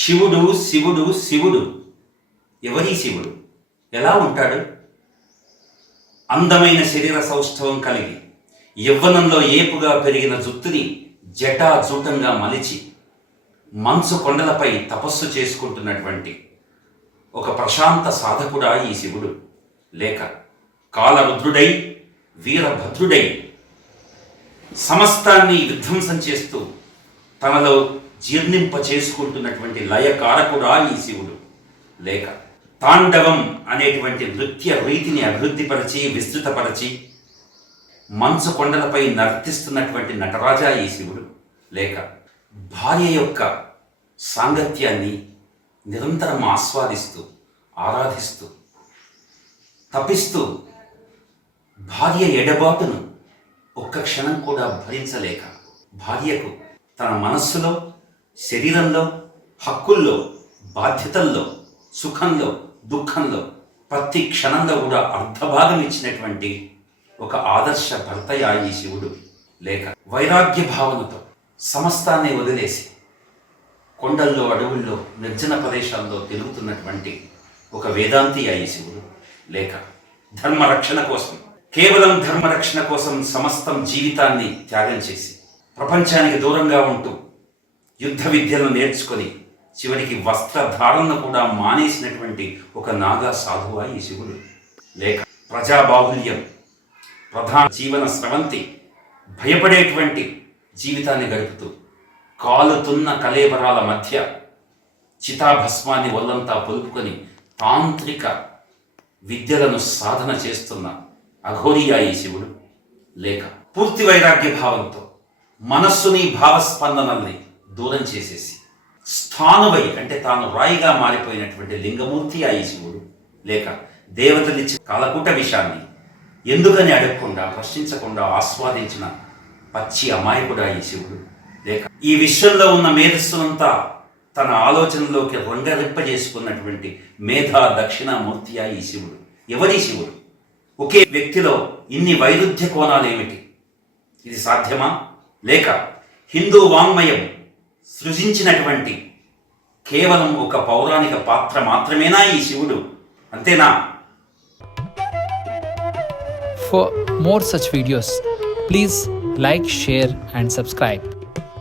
శివుడు శివుడు శివుడు. ఎవరి శివుడు? ఎలా ఉంటాడు? అందమైన శరీర సౌష్ఠవం కలిగి యవ్వనంలో ఏపుగా పెరిగిన జుత్తుని జటాజూటంగా మలిచి మంచు కొండలపై తపస్సు చేసుకుంటున్నటువంటి ఒక ప్రశాంత సాధకుడా ఈ శివుడు? లేక కాలరుద్రుడై వీరభద్రుడై సమస్తాన్ని విధ్వంసం చేస్తూ తనలో జీర్ణింప చేసుకుంటున్నటువంటి లయకారకుడా ఈ శివుడు? లేక తాండవం అనేటువంటి నృత్య రీతిని అభివృద్ధిపరిచి విస్తృతపరిచి మంచు కొండలపై నర్తిస్తున్నటువంటి నటరాజా ఈ శివుడు? లేక భార్య యొక్క సాంగత్యాన్ని నిరంతరం ఆస్వాదిస్తూ ఆరాధిస్తూ తపిస్తూ భార్య ఎడబాటును ఒక్క క్షణం కూడా భరించలేక భార్యకు తన మనస్సులో శరీరంలో హక్కుల్లో బాధ్యతల్లో సుఖంలో దుఃఖంలో ప్రతి క్షణంలో కూడా అర్ధభాగం ఇచ్చినటువంటి ఒక ఆదర్శ భర్తయా ఈ శివుడు? లేక వైరాగ్య భావనతో సమస్తాన్ని వదిలేసి కొండల్లో అడవుల్లో నిర్జన ప్రదేశాల్లో తిరుగుతున్నటువంటి ఒక వేదాంతి ఈ శివుడు? లేక ధర్మరక్షణ కోసం కేవలం ధర్మరక్షణ కోసం సమస్తం జీవితాన్ని త్యాగం చేసి ప్రపంచానికి దూరంగా ఉంటూ యుద్ధ విద్యను నేర్చుకొని చివరికి వస్త్రధారణను కూడా మానేసినటువంటి ఒక నాగా సాధువా ఈ శివుడు? లేక ప్రజాబాహుల్యం ప్రధాన జీవన స్రవంతి భయపడేటువంటి జీవితాన్ని గడుపుతూ కాలుతున్న కలేబరాల మధ్య చితాభస్మాన్ని ఒళ్ళంతా పొలుపుకొని తాంత్రిక విద్యలను సాధన చేస్తున్న అఘోరియా ఈ శివుడు? లేక పూర్తి వైరాగ్య భావంతో మనస్సుని భావస్పందనల్ని దూరం చేసేసి స్థానువై అంటే తాను రాయిగా మారిపోయినటువంటి లింగమూర్తి ఈ శివుడు? లేక దేవతలిచ్చిన కాలకూట విషయాన్ని ఎందుకని అడగకుండా ప్రశ్నించకుండా ఆస్వాదించిన పచ్చి అమాయకుడా ఈ శివుడు? లేక ఈ విశ్వంలో ఉన్న మేధస్సునంతా తన ఆలోచనలోకి రంగరింపజేసుకున్నటువంటి మేధా దక్షిణామూర్తియా ఈ శివుడు? ఎవరి శివుడు? ఒకే వ్యక్తిలో ఇన్ని వైరుధ్య కోణాలు ఏమిటి? ఇది సాధ్యమా? లేక హిందూ వాంగ్మయం సృజించినటువంటి కేవలం ఒక పౌరాణిక పాత్ర మాత్రమేనా ఈ శివుడు? అంతేనా? For more such videos, please like, share and subscribe.